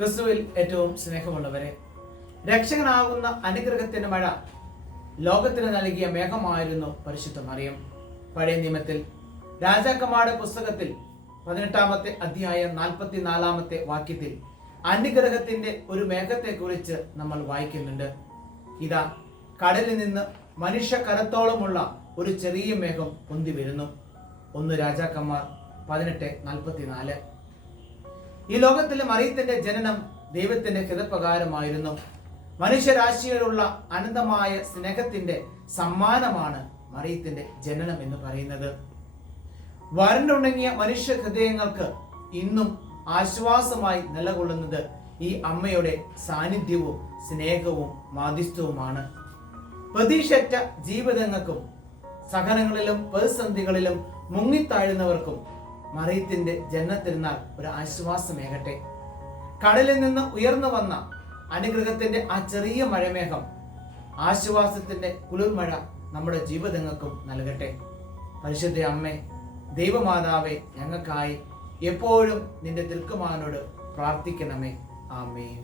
ക്രിസ്തുവിൽ ഏറ്റവും സ്നേഹമുള്ളവരെ, രക്ഷകനാകുന്ന അനുഗ്രഹത്തിന്റെ മഴ ലോകത്തിന് നൽകിയ മേഘമായിരുന്നു പരിശുദ്ധ മറിയം. പഴയ നിയമത്തിൽ രാജാക്കന്മാരുടെ പുസ്തകത്തിൽ 18-ാമത്തെ അധ്യായം 44-ാമത്തെ വാക്യത്തിൽ അനുഗ്രഹത്തിന്റെ ഒരു മേഘത്തെക്കുറിച്ച് നമ്മൾ വായിക്കുന്നുണ്ട്. ഇതാ, കടലിൽ നിന്ന് മനുഷ്യ കരത്തോളമുള്ള ഒരു ചെറിയ മേഘം പൊന്തി വരുന്നു. 1 രാജാക്കന്മാർ 18:44. ഈ ലോകത്തിലെ മറിയത്തിന്റെ ജനനം ദൈവത്തിന്റെ ഹിതപ്രകാരമായിരുന്നു. മനുഷ്യരാശിയോടുള്ള അനന്തമായ സ്നേഹത്തിന്റെ സമ്മാനമാണ് മറിയത്തിന്റെ ജനനം എന്ന് പറയുന്നത്. വരണ്ടുണങ്ങിയ മനുഷ്യ ഹൃദയങ്ങൾക്ക് ഇന്നും ആശ്വാസമായി നിലകൊള്ളുന്നത് ഈ അമ്മയുടെ സാന്നിധ്യവും സ്നേഹവും മാധ്യസ്ഥവുമാണ്. പ്രതീക്ഷറ്റ ജീവിതങ്ങൾക്കും സഹനങ്ങളിലും പ്രതിസന്ധികളിലും മുങ്ങിത്താഴുന്നവർക്കും മറിയത്തിന്റെ ജനനത്തിരുന്നാൾ ഒരു ആശ്വാസമേകട്ടെ. കടലിൽ നിന്ന് ഉയർന്നു വന്ന അനുഗ്രഹത്തിന്റെ ആ ചെറിയ മഴമേഘം ആശ്വാസത്തിന്റെ കുളിർമഴ നമ്മുടെ ജീവിതങ്ങൾക്കും നൽകട്ടെ. പരിശുദ്ധ അമ്മേ, ദൈവമാതാവേ, ഞങ്ങൾക്കായി എപ്പോഴും നിന്റെ തിരുക്കുമാരനോട് പ്രാർത്ഥിക്കണമേ. ആമേൻ.